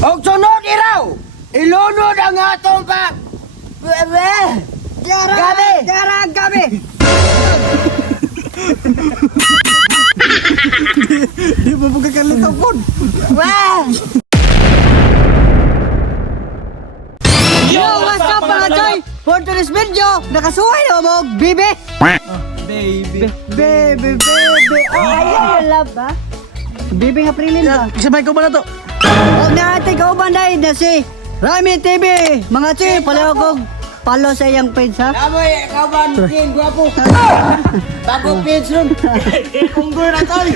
Og sunod iraw, ilunod ang atong pa... Gabi! Di ba pagkakalitaw po? Wah! Yo, what's up mga choy? For today's video, nakasuhay na mo, bibi! Baby. Baby! Ayan yung love ba? Bibi nga prilin ba? Sabay ko ba na to? Huwag na natin kauban dahil na si Rami TV! Mga choy, pala ko follow sa iyang page ha? Kamoy, kaban, king, guwapo. Bago page ron. Unggoy na tayo.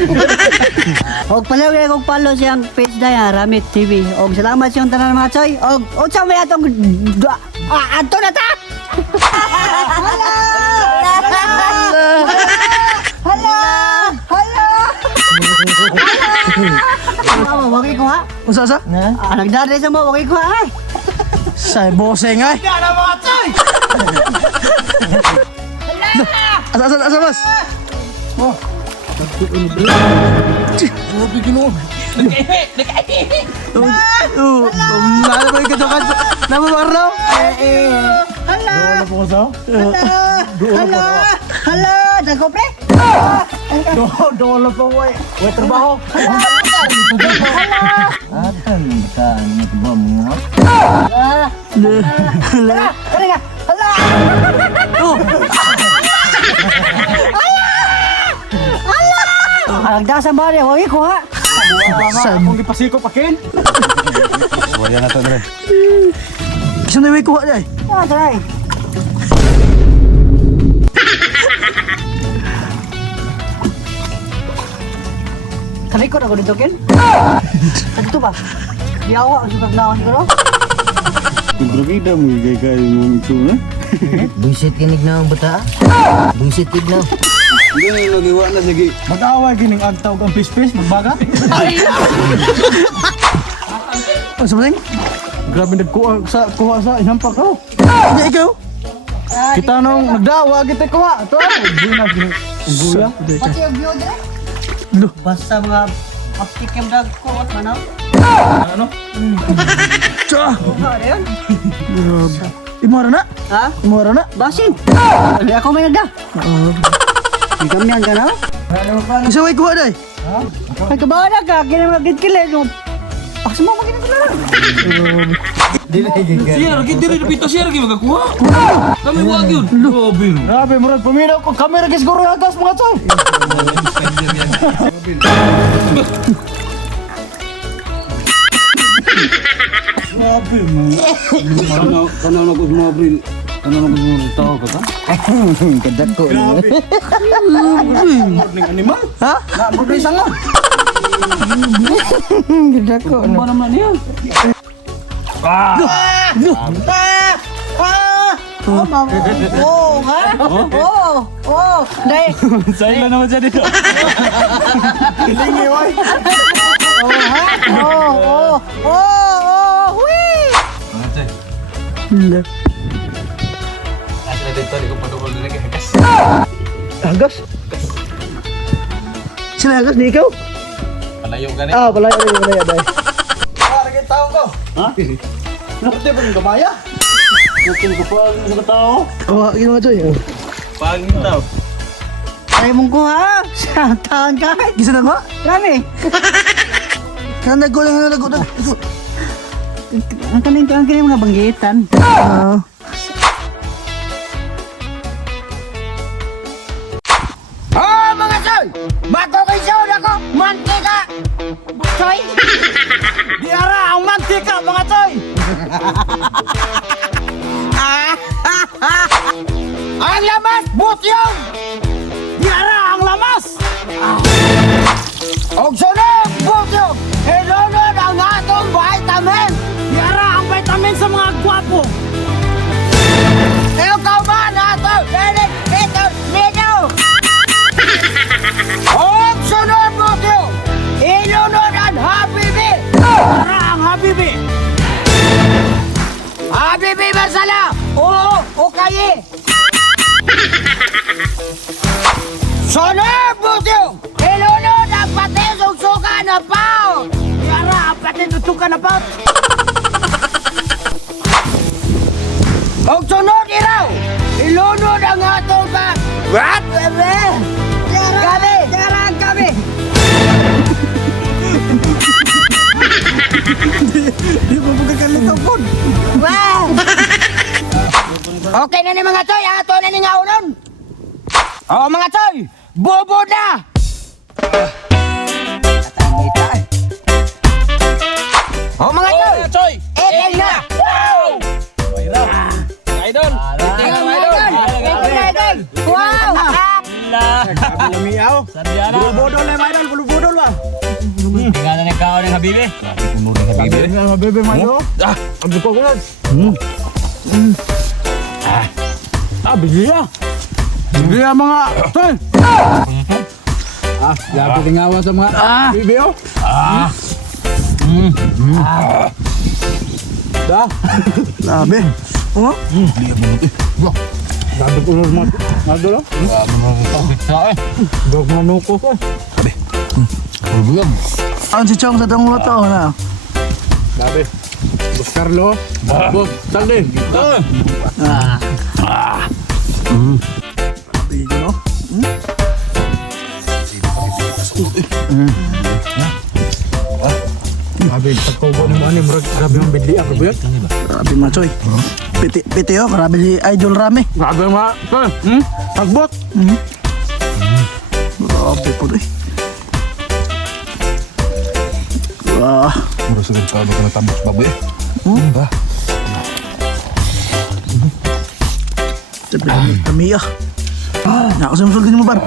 Huwag pala kong follow sa iyang page dahil ha, Rami TV. Huwag salamat sa iyong tanan mga choy. Huwag sa may atong... Ato na ta! Wagi ko ha? Usa? Nagdari sa mo, wagi ko ha? Say boseng ay. Yan ang mga toy. Asa mas? Lalo ko yung katukan. Nama Marlo? Hala! Dago pre? Dolo po way. Way trabaho. Atan ka ni bom nga. Hala! Hala! Hala! Nagdasa ba rin? Wagi ko ha? Sa mong gipasiko pa ken. Wala na to dre. Isa na way kuha dai. Try. Kalikot ako dito, Ken? Dito ba? Yawa, ang sukag na ako siguro? Kontrabida mo kay mo ito na. Buisit kinig na ang bata. Buisit kinig na. Hindi na nagiwa na sige. Mag-away gining agtaw kang pispis magbaga. Ang sabaling? Grabe nagkuha sa inampak ko. Hindi ikaw. Kita nung nagdawa kita kuha. Ito bunas guya. Pati yung view dire? Basta mga optik yung dag ko at manaw. Ano? Cha. Ano yun? Imara na? Ha? Imara na? Basin! Hindi ako may nagda. Gamyan ka na? Isa way kuha dai. Ay kabawa na ka, ginamagid kila. Pas mo magiging ko na lang. Siya, lagi diri dapita siya lagi magakuha. Kami wag yun. Grabe. Grabe murag paminaw ko kamera kay siguro atas mga toy. Grabe mo. Kana na ko mga bril. Kana na ko mga tao ka ta? Kadak ko. Grabe. Morning animal. Ha? Na morning sanga. Ganda ko. Ano ba naman yan? Oh, mama. Oh, ha? Oh. Dahil. Sa'yo naman siya dito. Hilingi, wai. Oh, ha? Wee! Asal dito di ko padungol lagi hagas. Hagas? Sila hagas di ikaw? Palayo gani. Palayo dahil. Lagi tao ko. Ha? Nakati ba yung gamaya? Nakati ko pa sa tao. Ginawa dyan. Pangin daw. Ay mong kuha. Saan ka? Gisa na ko? Rami. Kaya nagkulang. Ang kaling mga banggitan. Oh, mga soy! Bato kay soy ako, mantika! Soy! Diara ang mantika mga toy! Ang lamas, butyong! Diara ang lamas! Og sunod, butyong! Ilunod ang atong vitamin! Diara ang vitamin sa mga gwapo! Ikaw ka ba nato? Ito, medyo! Og sunod, butyong! Ilunod ang Habibi! Diara ang habibi! Habibi Marsala! Oo, okay! Sunod, butyong! Ilunod ang pati sugsukan na pao! Diara ang pati tutukan ka na pa. Og sunod iraw. Ilunod ang atong pa. What? Gabi. Jarang kami. Di mo magkakalito po. Wow. Okay na ni mga choy, ato na ni nga unon. Oh mga choy, bobo na. Katangita. Oh mga choy, Choy! eting na. Wow. Idol! Eting. Wow. Grabe yung miyaw. Sandiana! Budol na idol, budol ba? Tingnan na ikaw ng Habibi. Sabi ko muna ng Habibi. Sabi nga bebe mayo. Ang ko kulat. Bigla. Bigla mga tol. Grabe tingawa sa mga bebe oh. Da. Grabe. Oh. Grabe ko lang mga madolo. Dog manuko ko. Ang si Chong sa tong loto na. Grabe. Bos Carlo. Bos Sagdi. Grabe yun no. Grabe, pagkaubo ni mo ani murag grabe ang bidli ako ba? Grabe mga choy. Piti oh, grabe si Idol Rami. Grabe mga choy. Pagbot. Grabe po doy. Wah, Mura sa ganito ka natambos baboy. Ba? sabi kami ah. Nakasimsul din mo ba?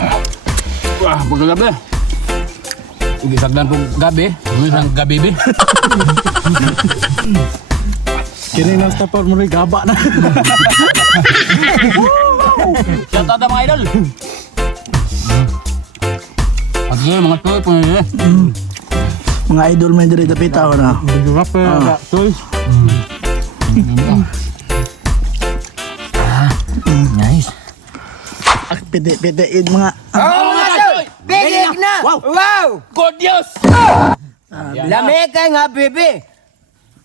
Wah, pagkagabi. Ugi sagdan po gabi. Ugi sang gabi bi. Kini nang tapar mo rin gaba na. Shout out mga idol. Pagi mga toy po ni. Mga idol may diri dapita ko na. Grabe na choy. Nice. Piti mga Oh mga choy, bigig na. Wow. Good news. Lami kay nga bibi.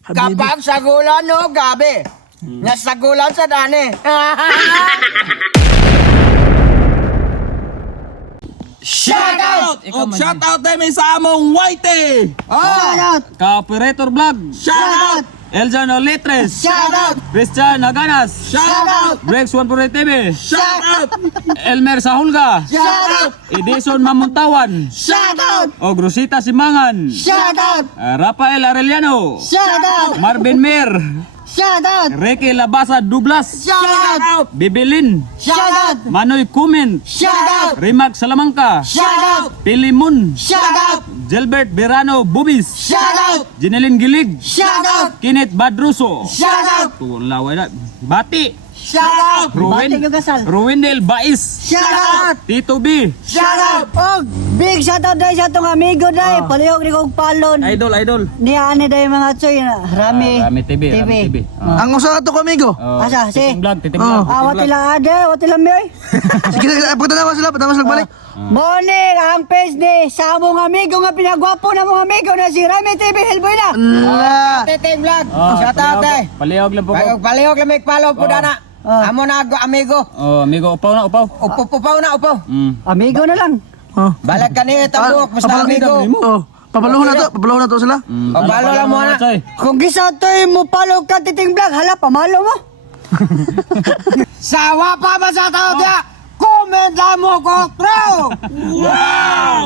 Kapag sagulan no gabi. Nasagulan sa dani. Shout out! Og shout out tayo sa among Whitey. Oh! Ka-operator vlog. Shout out! Eljan Olitres. Shout out! Christian Naganas. Shout out! Breaks 148 TV. Shout out! Elmer Sahulga. Shout out! Edison Mamuntawan. Shout out! Og Rosita Simangan. Shout out! Rafael Arellano. Shout out! Marvin Mer. Shout out! Ricky Labasa Dublas. Shout out! Bibilin. Shout out! Manoy Kument. Shout out! Rimag Salamangka. Shout out! Pilimun. Shout out! Gilbert Berano Bubis. Shout out! Jeneline Gilig. Shout out! Kenneth Badruso. Shout out! Tuwang laway na. Bati. Shout out! Bati yung gasal. Ruwindel Bais. Shout out! Tito B. Shout out! Og big shoutout dahil sa itong amigo dahil palihog ni kong palon. Idol. Ni ani dahil mga choy na Rami Rami TV. ang usa ka to amigo. Asa, si? Titing vlog. Watila ade, watila may. Sige, pagtanawa sila balik. Morning, ang page ni sa mong amigo nga pinagwapo na mong amigo na si Rami TV Helboy na. Titing vlog! Shout out eh! Palihog lang po ko. Palihog lang may follow po dana. Amo na amigo. Oh, amigo, upaw na, upaw. Upaw na upaw. Amigo na lang. Balag ka niya itang buhok. Basta amigo. Oh, papaluhon na to sila. O balo lang mo na. Kung gisatoy mo palo ka titing vlog, hala pamalo mo. Sawa pa ba sa tao dia? Comment lang mo ko, bro! Wow!